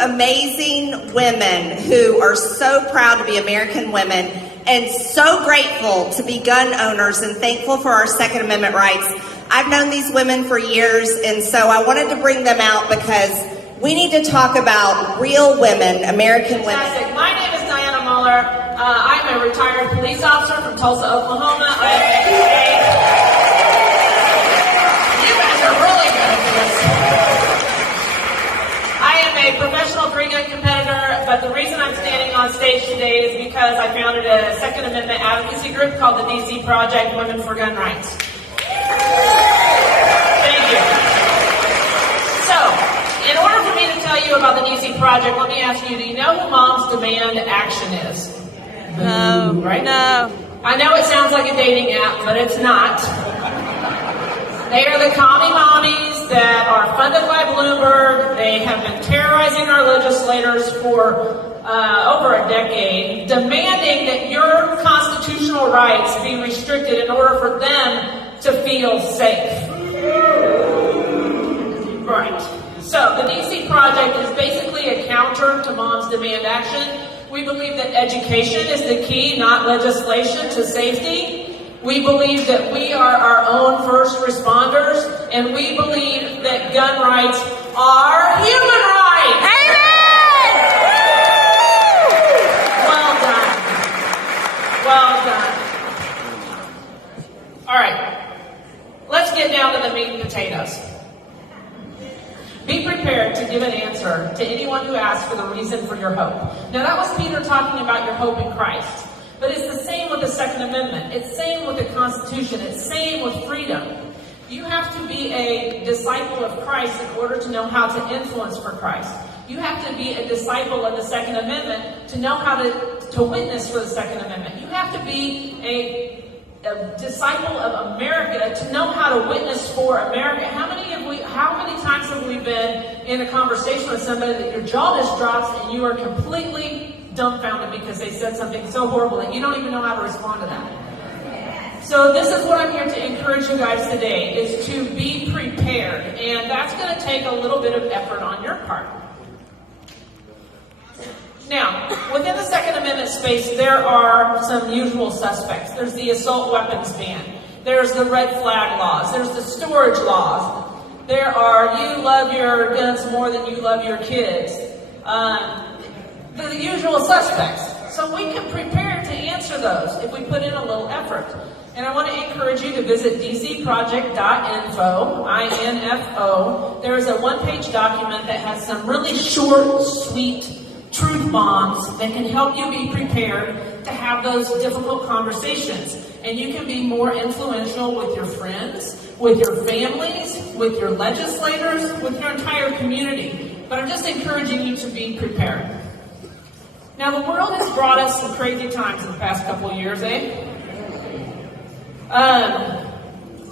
amazing women who are so proud to be American women and so grateful to be gun owners and thankful for our Second Amendment rights. I've known these women for years, and so I wanted to bring them out because we need to talk about real women, American women. Fantastic. My name is Diana Muller. I'm a retired police officer from Tulsa, Oklahoma. You guys are really good at this. I am a professional Greene competitor, but the reason I'm standing on stage today is because I founded a Second Amendment advocacy group called the DC Project Women for Gun Rights. Thank you. So, in order for me to tell you about the DC Project, let me ask you, do you know who Moms Demand Action is? No. Right? No. I know it sounds like a dating app, but it's not. They are the commie mommies that are funded by Bloomberg. They have been terrorizing our legislators for over a decade, demanding that your constitutional rights be restricted in order for them to feel safe. Right. So the DC Project is basically a counter to Moms Demand Action. We believe that education is the key, not legislation, to safety. We believe that we are our own first responders, and we believe that gun rights are human rights. Amen! Well done. Well done. All right. Let's get down to the meat and potatoes. Be prepared to give an answer to anyone who asks for the reason for your hope. Now that was Peter talking about your hope in Christ. But it's the same with the Second Amendment. It's the same with the Constitution. It's the same with freedom. You have to be a disciple of Christ in order to know how to influence for Christ. You have to be a disciple of the Second Amendment to know how to witness for the Second Amendment. You have to be a disciple of America to know how to witness for America. How many times have we been in a conversation with somebody that your jaw just drops and you are completely dumbfounded because they said something so horrible that you don't even know how to respond to that? So this is what I'm here to encourage you guys today, is to be prepared. And that's going to take a little bit of effort on your part. Now, within the Second Amendment space, there are some usual suspects. There's the assault weapons ban. There's the red flag laws. There's the storage laws. There are you love your guns more than you love your kids. The usual suspects. So we can prepare to answer those if we put in a little effort. And I want to encourage you to visit dcproject.info, I-N-F-O. There is a one-page document that has some really short, sweet truth bombs that can help you be prepared to have those difficult conversations. And you can be more influential with your friends, with your families, with your legislators, with your entire community. But I'm just encouraging you to be prepared. Now, the world has brought us some crazy times in the past couple of years, eh?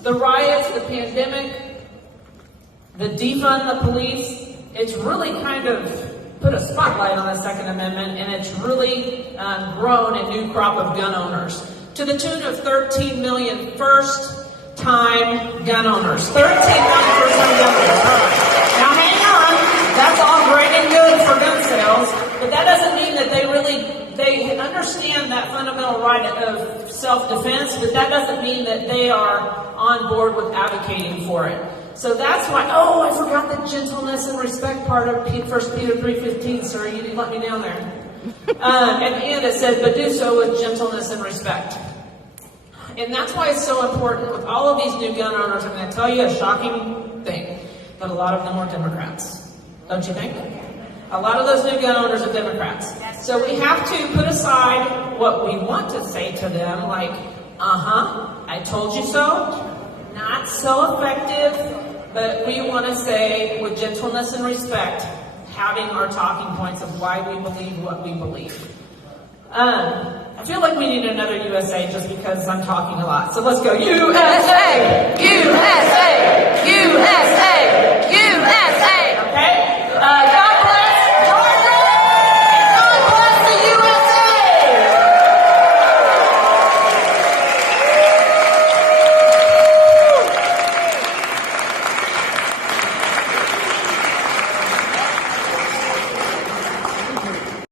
The riots, the pandemic, the defund the police, it's really kind of put a spotlight on the Second Amendment, and it's really grown a new crop of gun owners to the tune of 13 million first-time gun owners. 13 million first-time gun owners. Now hang on, that's all great and good for gun sales, but that doesn't mean that they understand that fundamental right of self-defense, but that doesn't mean that they are on board with advocating for it. So that's why, I forgot the gentleness and respect part of 1 Peter 3:15, sir. You didn't let me down there. At the end it said, but do so with gentleness and respect. And that's why it's so important with all of these new gun owners. I'm going to tell you a shocking thing, but a lot of them are Democrats. Don't you think? A lot of those new gun owners are Democrats. So we have to put aside what we want to say to them, like, I told you so. Not so effective, but we want to say with gentleness and respect, having our talking points of why we believe what we believe. I feel like we need another USA just because I'm talking a lot. So let's go. USA! USA! USA!